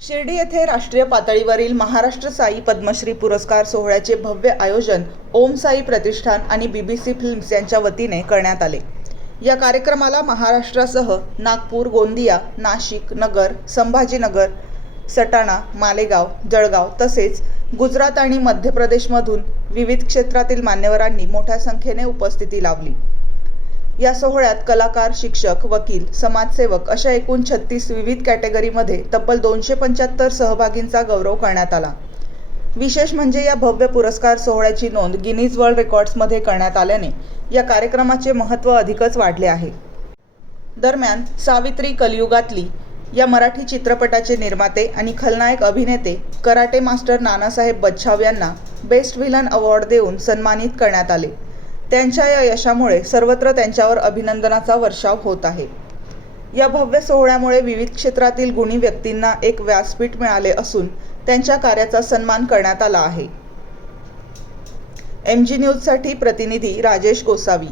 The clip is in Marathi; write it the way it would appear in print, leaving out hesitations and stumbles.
शिर्डी येथे राष्ट्रीय पातळीवरील महाराष्ट्र साई पद्मश्री पुरस्कार सोहळ्याचे भव्य आयोजन ओम साई प्रतिष्ठान आणि BBC फिल्म्स यांच्या वतीने करण्यात आले। या कार्यक्रमाला महाराष्ट्रासह नागपूर, गोंदिया, नाशिक, नगर, संभाजीनगर, सटाणा, मालेगाव, जळगाव तसेच गुजरात आणि मध्य प्रदेशमधून विविध क्षेत्रातील मान्यवरांनी मोठ्या संख्येने उपस्थिती लावली। या सोहळ्यात कलाकार, शिक्षक, वकील, समाजसेवक अशा एकूण 36 विविध कॅटेगरीमध्ये तब्बल 275 सहभागींचा गौरव करण्यात आला। विशेष म्हणजे या भव्य पुरस्कार सोहळ्याची नोंद गिनीज वर्ल्ड रेकॉर्ड्समध्ये करण्यात आल्याने या कार्यक्रमाचे महत्त्व अधिकच वाढले आहे। दरम्यान सावित्री कलियुगातली या मराठी चित्रपटाचे निर्माते आणि खलनायक अभिनेते कराटे मास्टर नानासाहेब बच्छाव यांना बेस्ट व्हिलन अवॉर्ड देऊन सन्मानित करण्यात आले। त्यांच्या या यशामुळे सर्वत्र त्यांच्यावर अभिनंदनाचा वर्षाव होत आहे। या भव्य सोहळ्यामुळे विविध क्षेत्रातील गुणी व्यक्तींना एक व्यासपीठ मिळाले असून त्यांच्या कार्याचा सन्मान करण्यात आला आहे। MG न्यूजसाठी प्रतिनिधी राजेश गोसावी।